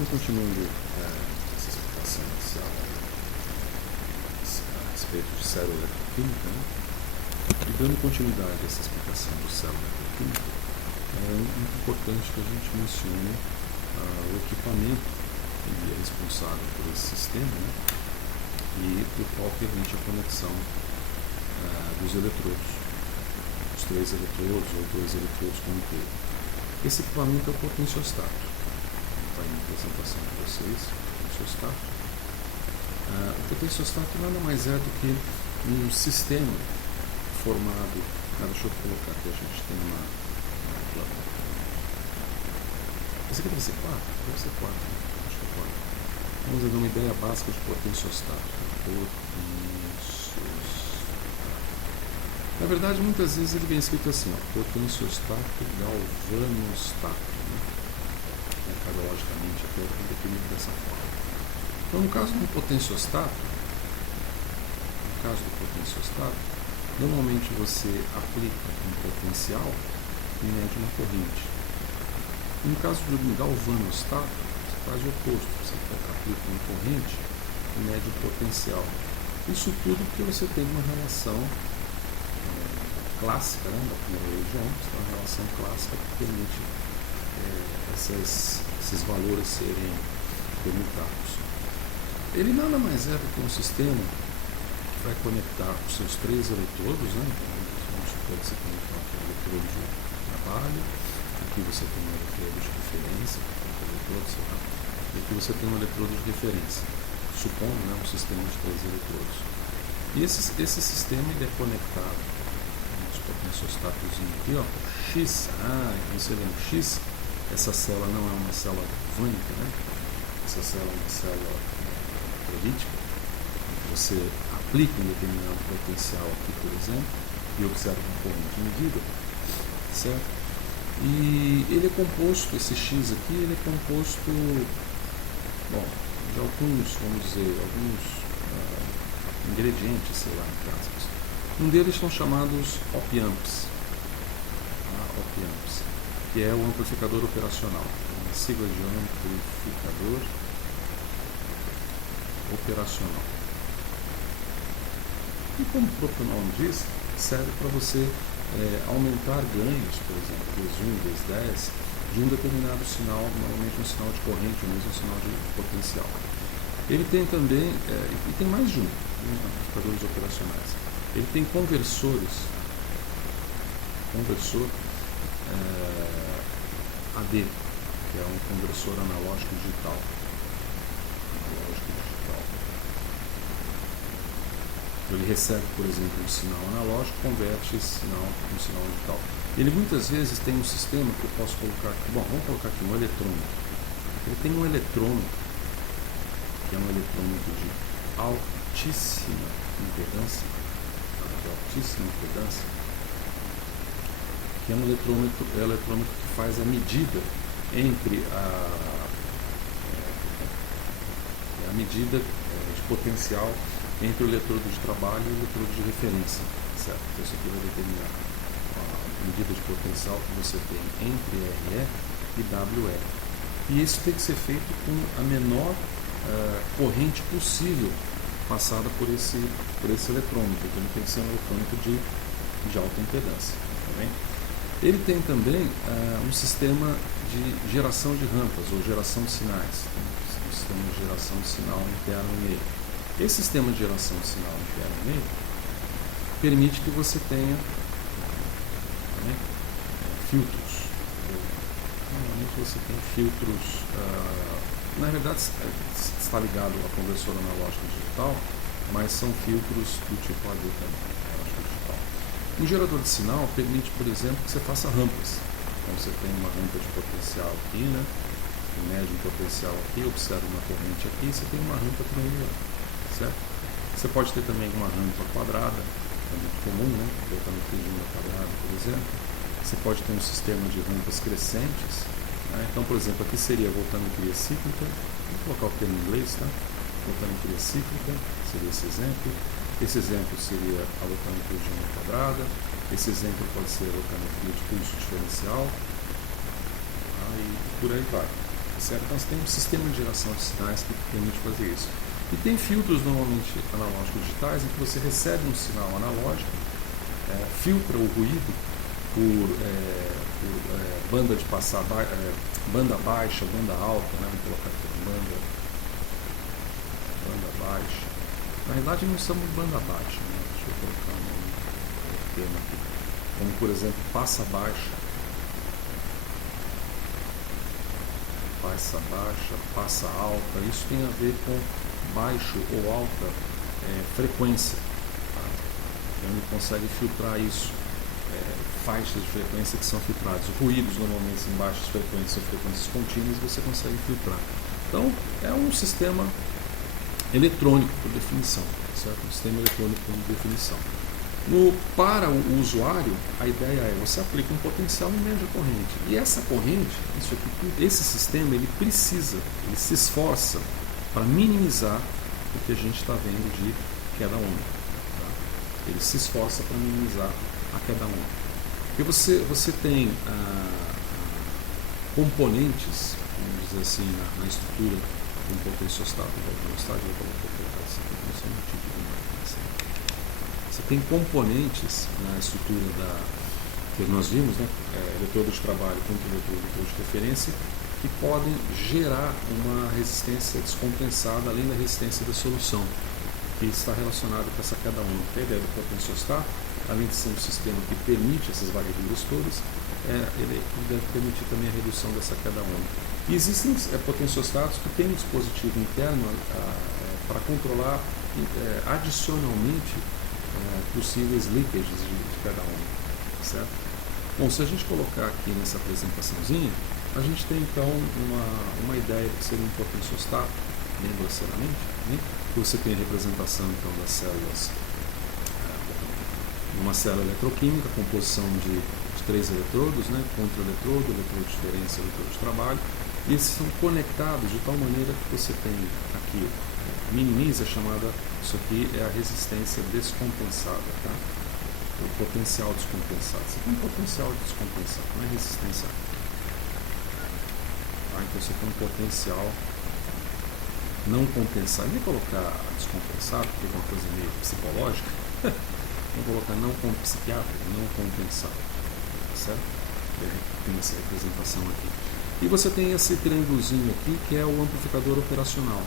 Então, continuando essa explicação inicial a respeito de célula eletroquímica, né? E dando continuidade a essa explicação de célula eletroquímica, é muito importante que a gente mencione o equipamento que é responsável por esse sistema, né? E o qual permite a conexão dos eletrodos, os 3 eletrodos ou 2 eletrodos como todo. Esse equipamento é o potenciostato. Está aí na apresentação de vocês, o potenciostato. O potenciostato nada mais é do que um sistema formado. Deixa eu colocar aqui, a gente tem uma planta. Esse aqui deve ser 4? Deve ser 4, né? Acho que é 4. Vamos dar uma ideia básica de potenciostato. Na verdade, muitas vezes ele vem escrito assim, potenciostato galvanostato, né? Cardiologicamente até é definido dessa forma. Então, no caso do potenciostato, normalmente você aplica um potencial e mede uma corrente. No caso do galvanostato, você faz o oposto, você aplica uma corrente e mede o potencial. Isso tudo porque você tem uma relação clássica, né, da primeira lei de Ohms, uma relação clássica que permite esses valores serem permutados. Ele nada mais é do que um sistema que vai conectar os seus 3 eletrodos, né? Vamos supor que você tem então, aqui um eletrodo de trabalho, aqui você tem um eletrodo de referência, e aqui você tem um eletrodo de referência, supondo, né, um sistema de 3 eletrodos. E esse sistema ele é conectado, os potenciostatozinho aqui, ó, X, você vê no X, essa célula não é uma célula vânica, né? Essa célula é uma célula política. Você aplica um determinado potencial aqui, por exemplo, e observa uma corrente medida, certo? E ele é composto, esse X aqui, ele é composto, de alguns, vamos dizer, ingredientes, sei lá, entre aspas. Um deles são chamados op-amps, que é o amplificador operacional, uma sigla de amplificador operacional. E como o próprio nome diz, serve para você aumentar ganhos, por exemplo, vezes 1, vezes 10, de um determinado sinal, normalmente um sinal de corrente, ou mesmo um sinal de potencial. Ele tem também, e tem mais de um, amplificadores operacionais. Ele tem conversor AD, que é um conversor analógico digital. Ele recebe, por exemplo, um sinal analógico, converte esse sinal em um sinal digital. Ele muitas vezes tem um sistema que eu posso colocar aqui, vamos colocar aqui um eletrônico. Ele tem um eletrônico, que é um eletrônico de altíssima impedância, que é um eletrônico que faz a medida entre a medida de potencial entre o eletrodo de trabalho e o eletrodo de referência, certo? Então isso aqui vai determinar a medida de potencial que você tem entre RE e WE. E isso tem que ser feito com a menor corrente possível passada por esse eletrônico. Então ele tem que ser um eletrônico de alta impedância. Tá bem? Ele tem também um sistema de geração de rampas ou geração de sinais, um sistema de geração de sinal interno nele. Esse sistema de geração de sinal interno nele permite que você tenha filtros. Normalmente você tem filtros, na verdade está ligado a conversor analógico digital, mas são filtros do tipo AD também, analógico digital. Um gerador de sinal permite, por exemplo, que você faça rampas. Então você tem uma rampa de potencial aqui, né? Mede um potencial aqui, observa uma corrente aqui, você tem uma rampa triangular, certo? Você pode ter também uma rampa quadrada, é muito comum, né? Voltando aqui de uma quadrada, por exemplo. Você pode ter um sistema de rampas crescentes, né? Então, por exemplo, aqui seria voltando em cria cíclica, vou colocar o termo em inglês, tá? Voltando em cria cíclica, seria esse exemplo. Esse exemplo seria a voltânica de uma quadrada. Esse exemplo pode ser a voltânica de pulso diferencial. E por aí vai. certo? Então você tem um sistema de geração de sinais que permite fazer isso. E tem filtros normalmente analógicos digitais em que você recebe um sinal analógico, filtra o ruído por banda de passar banda baixa, banda alta, né? Vamos colocar aqui banda baixa. Na realidade não somos banda baixa, né? Deixa eu colocar um termo aqui. Como por exemplo passa baixa, passa alta. Isso tem a ver com baixo ou alta frequência. Tá? Então ele consegue filtrar isso. Faixas de frequência que são filtradas. Ruídos normalmente em baixas frequências ou frequências contínuas você consegue filtrar. Então é um sistema eletrônico por definição, certo? Um sistema eletrônico por definição. Para o usuário, a ideia é você aplica um potencial e mede a corrente. E essa corrente, esse sistema, ele se esforça para minimizar o que a gente está vendo de queda onda. Tá? Ele se esforça para minimizar a queda onda. Porque você tem componentes, vamos dizer assim, na estrutura de um potenciostat. Você tem componentes na estrutura que nós vimos, né, eletrodo de trabalho contra eletrodo de referência, que podem gerar uma resistência descompensada além da resistência da solução, que está relacionada com essa queda onda. A ideia do potenciostat, além de ser um sistema que permite essas varreduras todas, ele deve permitir também a redução dessa queda onda. E existem potenciostatos que têm um dispositivo interno para controlar adicionalmente possíveis leakages de queda onda, certo? Bom, se a gente colocar aqui nessa apresentaçãozinha, a gente tem então uma ideia que seria um potenciostat, bem grosseiramente, né? Que você tem a representação então das células, uma célula eletroquímica, composição de 3 eletrodos, né? Contra-eletrodo, eletrodo de diferença, eletrodo de trabalho, e esses são conectados de tal maneira que você tem aqui, minimiza a chamada, isso aqui é a resistência descompensada, tá? O potencial descompensado. Você tem um potencial descompensado, não é resistência. Então você tem um potencial não compensado. Nem colocar descompensado, porque é uma coisa meio psicológica. Vamos colocar não psiquiátrico, não compensado. Certo? Tem essa representação aqui. E você tem esse triângulozinho aqui, que é o amplificador operacional.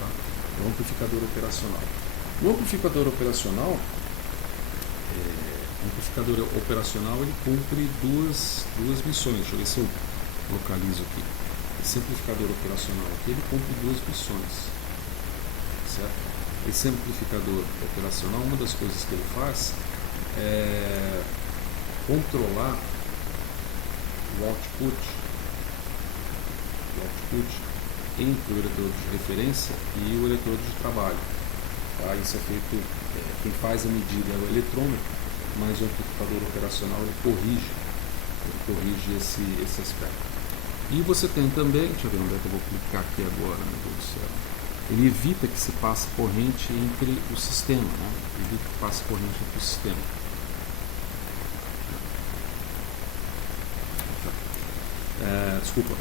Tá? O amplificador operacional. O amplificador operacional ele cumpre duas missões. Deixa eu ver se eu localizo aqui. Esse amplificador operacional aqui, ele cumpre duas missões. Certo? Esse amplificador operacional, uma das coisas que ele faz é controlar o output entre o eletrodo de referência e o eletrodo de trabalho. Tá? Isso é feito, quem faz a medida é o eletrômetro, mas o amplificador operacional ele corrige esse aspecto. E você tem também, deixa eu ver onde é que eu vou clicar aqui agora, meu Deus do céu. Ele evita que se passe corrente entre o sistema, né? Evita que passe corrente entre o sistema.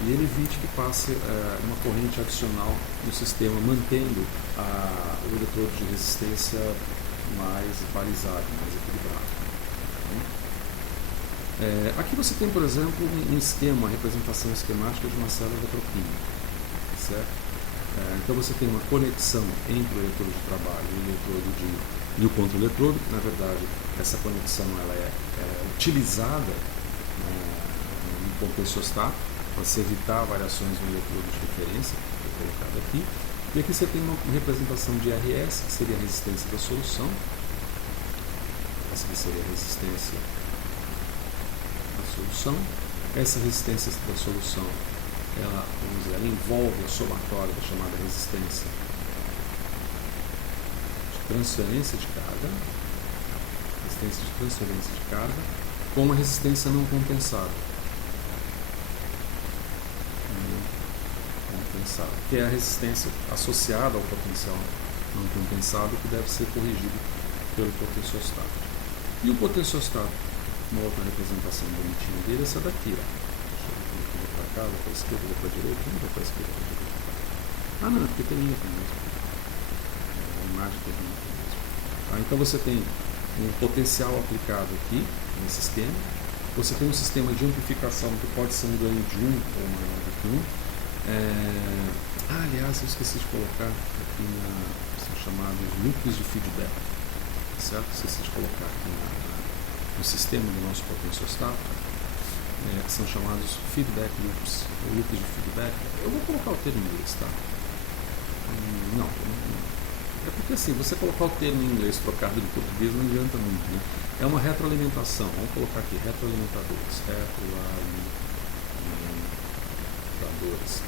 E ele evite que passe uma corrente adicional no sistema, mantendo o eletrodo de resistência mais balizado, mais equilibrado. Aqui você tem, por exemplo, um esquema, uma representação esquemática de uma célula eletroquímica, certo? Então você tem uma conexão entre o eletrodo de trabalho e o contra-eletrodo, que na verdade essa conexão ela é utilizada no potenciostat para se evitar variações no eletrodo de referência, que foi colocado aqui. E aqui você tem uma representação de RS, que seria a resistência da solução. Essa aqui seria a resistência da solução. Essa resistência da solução ela envolve a somatória da chamada resistência de transferência de carga, com uma resistência não compensada. Que é a resistência associada ao potencial não compensado, que deve ser corrigido pelo potenciostat. E o potenciostat, uma outra representação bonitinha dele, é essa daqui. Deixa eu colocar aqui. cá, vai para a esquerda, vai para a direita, não vai para a esquerda, vai para a direita. Ah, não, porque tem linha aqui mesmo. A imagem tem linha aqui mesmo. Tá? Então você tem um potencial aplicado aqui nesse sistema. Você tem um sistema de amplificação que pode ser um ganho de 1 ou maior do que 1. Aliás, eu esqueci de colocar aqui são chamados loops de feedback, certo? Esqueci de colocar aqui no sistema do nosso potenciostato, são chamados feedback loops, ou loops de feedback. Eu vou colocar o termo em inglês, tá? Não. É porque assim, você colocar o termo em inglês trocado de português não adianta muito, né? É uma retroalimentação, vamos colocar aqui, retroalimentadores,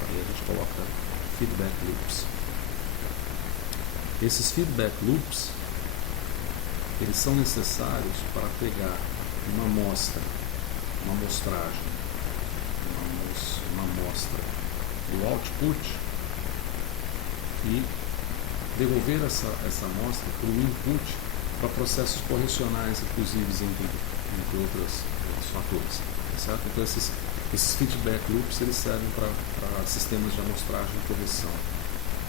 aí a gente coloca feedback loops. Esses feedback loops, eles são necessários para pegar uma amostra, uma amostragem, uma amostra do output e devolver essa amostra para o input para processos correcionais, inclusive entre outros fatores, certo? Então esses feedback loops eles servem para sistemas de amostragem e correção.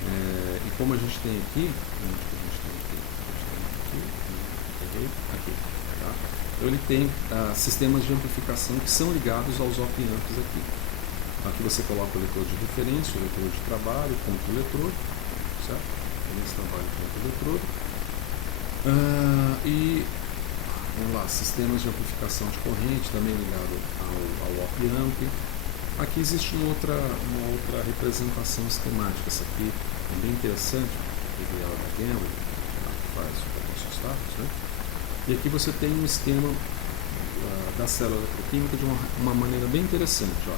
E como a gente tem aqui, aqui, tá? Então ele tem sistemas de amplificação que são ligados aos op-amps aqui. Aqui você coloca o eletrodo de referência, o eletrodo de trabalho, ponto eletrodo, certo? Esse trabalho ponto eletrodo. E vamos lá, sistemas de amplificação de corrente também ligado ao op-amp. Aqui existe uma outra representação esquemática. Essa aqui é bem interessante, peguei ela da Gamma, que faz o potenciostatos, né? E aqui você tem um esquema da célula eletroquímica de uma maneira bem interessante. Ó.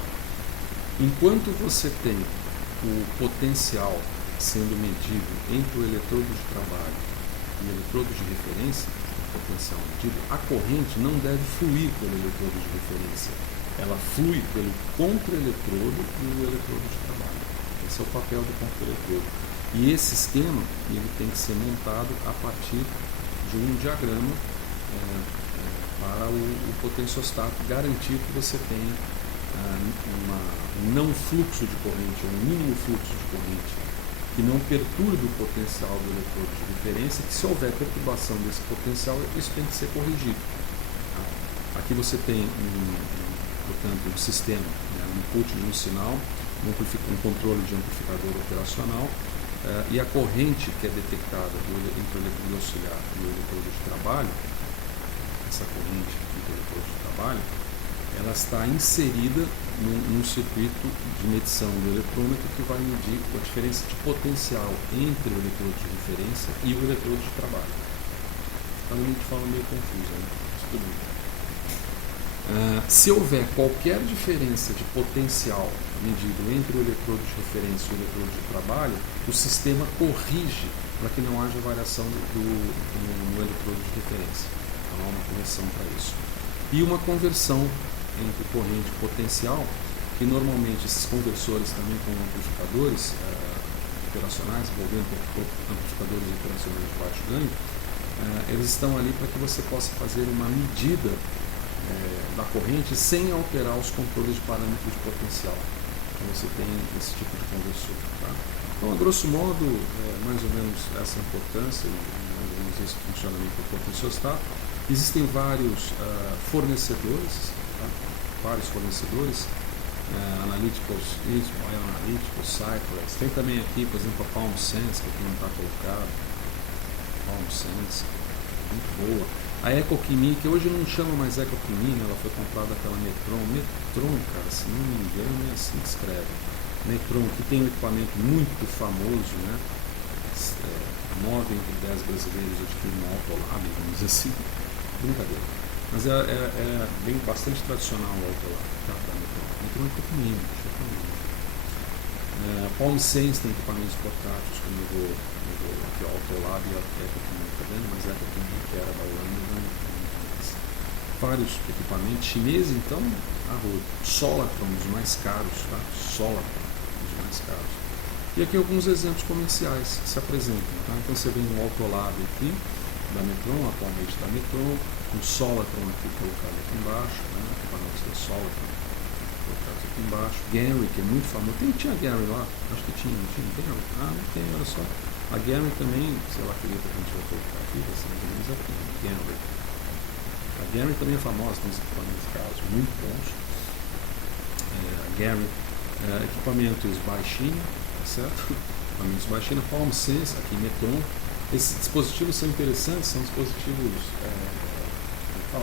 Enquanto você tem o potencial sendo medido entre o eletrodo de trabalho e o eletrodo de referência, potencial medido, a corrente não deve fluir pelo eletrodo de referência. Ela flui pelo contra-eletrodo e o eletrodo de trabalho. Esse é o papel do contra-eletrodo. E esse esquema ele tem que ser montado a partir de um diagrama para o potenciostato garantir que você tenha um não fluxo de corrente, ou um mínimo fluxo de corrente, que não perturbe o potencial do eletrodo de referência, que se houver perturbação desse potencial, isso tem que ser corrigido. Tá? Aqui você tem portanto, um sistema, um input de um sinal, um controle de amplificador operacional, e a corrente que é detectada entre o eletrodo auxiliar e o eletrodo de trabalho, essa corrente aqui do eletrodo de trabalho, ela está inserida num circuito de medição do eletrômetro que vai medir a diferença de potencial entre o eletrodo de referência e o eletrodo de trabalho. Está de forma meio confusa, né? Isso tudo bem. Se houver qualquer diferença de potencial medido entre o eletrodo de referência e o eletrodo de trabalho, o sistema corrige para que não haja variação no eletrodo de referência. Então há uma correção para isso. E uma conversão entre corrente e potencial, que normalmente esses conversores também com amplificadores operacionais, envolvendo amplificadores operacionais de baixo ganho, eles estão ali para que você possa fazer uma medida da corrente sem alterar os controles de parâmetros de potencial. Então você tem esse tipo de conversor. Tá? Então, a grosso modo, mais ou menos essa importância e mais ou menos esse funcionamento do potenciostato. Existem vários fornecedores, tá? Analyticals, Bioanalyticals, Cypress. Tem também aqui, por exemplo, a Palm Sense, que aqui não está colocado. Palm Sense, muito boa. A Ecoquimi, que hoje não chama mais Ecoquimi, né? Ela foi comprada pela Metron. Metron, cara, se não me engano, é assim que escreve. Metron, que tem um equipamento muito famoso, né? 9 entre 10 brasileiros adquiriram um Autolab, vamos dizer assim. Brincadeira. Mas é bem bastante tradicional o Autolab, tá? Da Metron. Metron é Ecoquimi, deixa eu falar. Palm Sense tem equipamentos portáteis, como eu vou aqui o Autolab e a Ecoquimi, tá vendo? Mas a Ecoquimi, que era da Holanda, não vários equipamentos chineses, então, Solatron, os mais caros, tá? Solatron, os mais caros. E aqui alguns exemplos comerciais que se apresentam, tá? Então você vem um Autolab aqui, da Metron, atualmente da Metron, um Solatron aqui colocado aqui embaixo, né? Equipamentos da Solatron colocados aqui embaixo. Gary, que é muito famoso. Tinha Gary lá? Acho que tinha, não tinha? Tem, não. Ah, não tem, olha só. A Gary também, sei lá que letra que a gente vai colocar aqui, vai ser mais ou menos aqui, Gary. A Gary também é famosa, tem equipamentos caros, muito bons. A Gary, equipamentos by China, tá certo? Equipamentos by China, PalmSense, aqui Meton. Esses dispositivos são interessantes, são dispositivos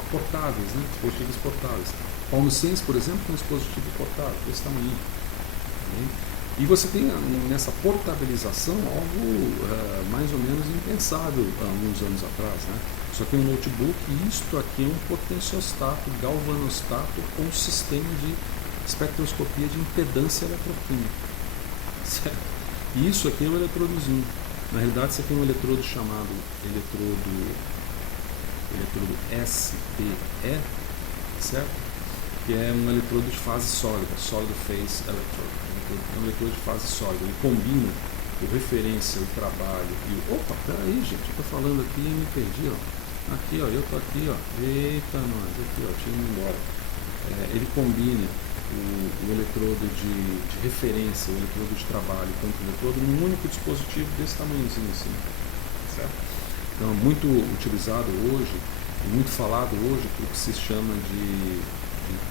portáveis, né? Dispositivos portáveis. PalmSense, por exemplo, é um dispositivo portável, desse tamanho. E você tem nessa portabilização algo mais ou menos impensável há alguns anos atrás, né? Só que um notebook, e isto aqui é um potenciostato, galvanostato com sistema de espectroscopia de impedância eletroquímica. Certo? E isso aqui é um eletrodozinho. Na realidade, isso aqui é um eletrodo chamado eletrodo SPE, certo? Que é um eletrodo de fase sólida, Solid Phase Electrode. É um eletrodo de fase sólida. Ele combina o referência, o trabalho e o... Opa, peraí, gente, eu tô falando aqui e me perdi, ó. Aqui, ó, eu tô aqui, ó. Eita, nós, aqui, ó, tinha ido embora. Ele combina o eletrodo de referência, o eletrodo de trabalho quanto o eletrodo num único dispositivo desse tamanhozinho assim, certo? Então, muito utilizado hoje, e muito falado hoje, o que se chama de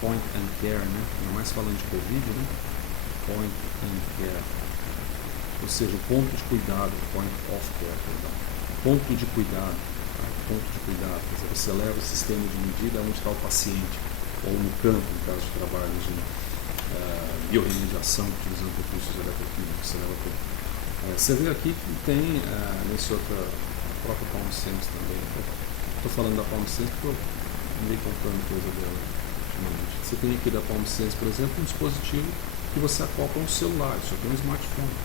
point and care, né? Não mais falando de Covid, né? Point and care, ou seja, o ponto de cuidado, point of care, perdão. Ponto de cuidado, tá? Ponto de cuidado, quer dizer, você leva o sistema de medida onde está o paciente, ou no campo, no caso de trabalhos de biorremediação, utilizando recursos eletroquímicos, você leva tudo. Você vê aqui que tem nesse outro, a própria PalmSense também. Estou falando da PalmSense porque eu andei comprando coisa dela ultimamente. Você tem aqui da PalmSense, por exemplo, um dispositivo que você acopla um celular, isso aqui é um smartphone.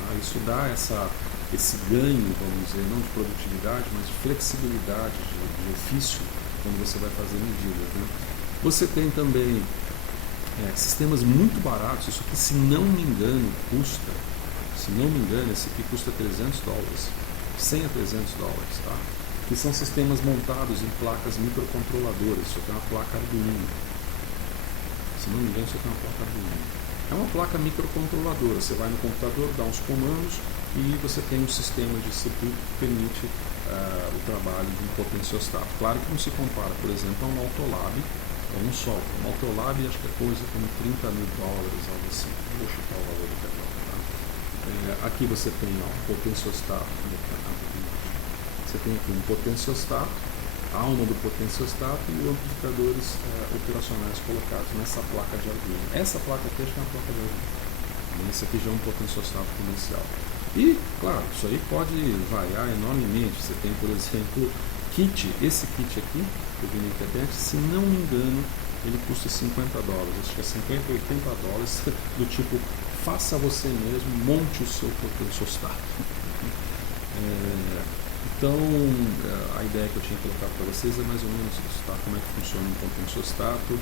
Tá? Isso dá esse ganho, vamos dizer, não de produtividade, mas de flexibilidade, de ofício, quando você vai fazer medidas, né? Você tem também sistemas muito baratos, isso aqui, se não me engano, esse aqui custa $300, 100 a $300, tá? Que são sistemas montados em placas microcontroladoras, isso aqui é uma placa Arduino. Se não me engano, isso aqui é uma placa Arduino. É uma placa microcontroladora, você vai no computador, dá uns comandos e você tem um sistema de circuito que permite o trabalho de um potenciostato. Claro que não se compara, por exemplo, a um Autolab ou um software. Um Autolab acho que é coisa como $30 mil, algo assim. Vou chutar o valor até agora. Tá? Aqui você tem um potenciostato. Você tem aqui um potenciostato, a alma do potenciostato e amplificadores operacionais colocados nessa placa de Arduino. Essa placa aqui acho que é uma placa de Arduino. Esse aqui já é um potenciostato comercial. E, claro, isso aí pode variar enormemente. Você tem, por exemplo, esse kit aqui, que eu vi na internet, se não me engano, ele custa $50. Acho que é 50, $80, do tipo, faça você mesmo, monte o seu potenciostato. Então, a ideia que eu tinha colocado para vocês é mais ou menos isso, tá? Como é que funciona um potenciostato,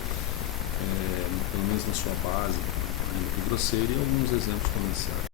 pelo menos na sua base, ainda que grosseira, e alguns exemplos comerciais.